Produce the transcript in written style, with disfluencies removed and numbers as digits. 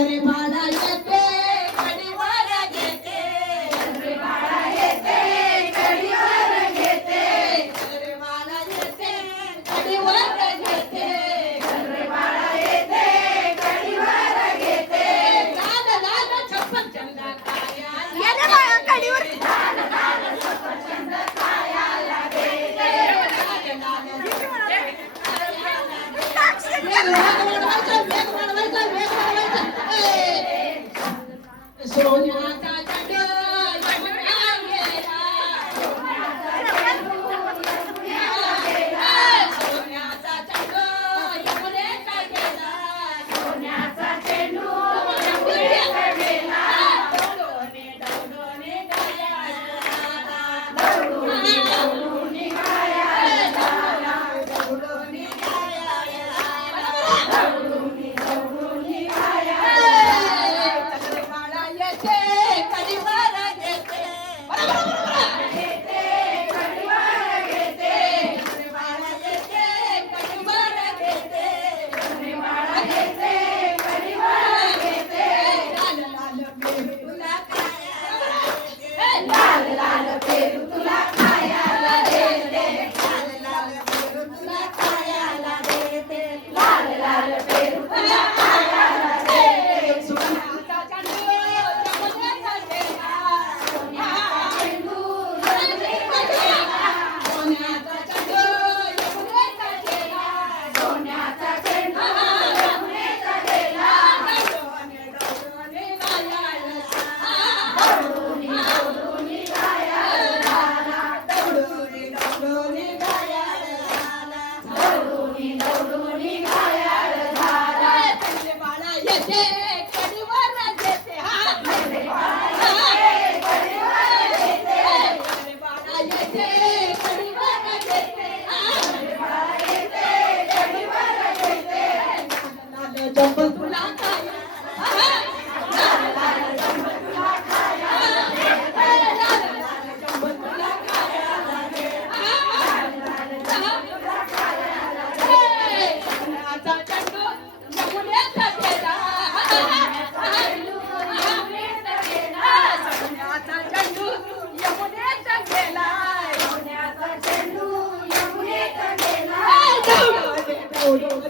घरी बाळा येते कडीवर घेते घरी बाळा येते कडीवर घेते घरी बाळा येते कडीवर घेते घरी बाळा येते कडीवर घेते लाल लाल सफरचंद खायला कडीवर लाल लाल सफरचंद खायला देते सोन्याचा चंड यमुना गेला सोन्याचा चंड यमुनेचा गेला सोन्याचा चेंडू यमुनेचा गेला दौडोने दौडोने गाया दौडोने दौडोने गाया दौडोने गाया दौडोने दौडोने गाया कडीवर घेते घेते कडीवर घेते बाळा येते कडीवर घेते बाळा येते कडीवर घेते लाल लाल पेरू तुला खायला लाल लाल पेरू तुला खायला देते लाल लाल पेरू तुला खायला देते लाल लाल पेरू तुला खायला देते सोन्याचा चंडू यमुनेचा गेला सोन्याचा चंडू यमुनेचा गेला सोन्याचा चेंडू यमुनेचा गेला दौडोने दौडोने गाया दौडोने दौडोने गाया दौडोने दौडोने गाया दौडोने दौडोने गाया झाला पहिले बाळा येते कडीवर घेते हा पहिले बाळा येते कडीवर घेते पहिले बाळा येते कडीवर घेते हा पहिले बाळा येते कडीवर घेते लाल चंपल तुला खाया लाल लाल चंपल तुला खाया लाल लाल चंपल तुला खाया लाल लाल चंपल तुला खाया सोन्याचा चंडू यमुनेचा गेला सोन्याचा चंडू यमुनेचा गेला सोन्याचा चंडू यमुनेचा गेला दौडोने दौडोने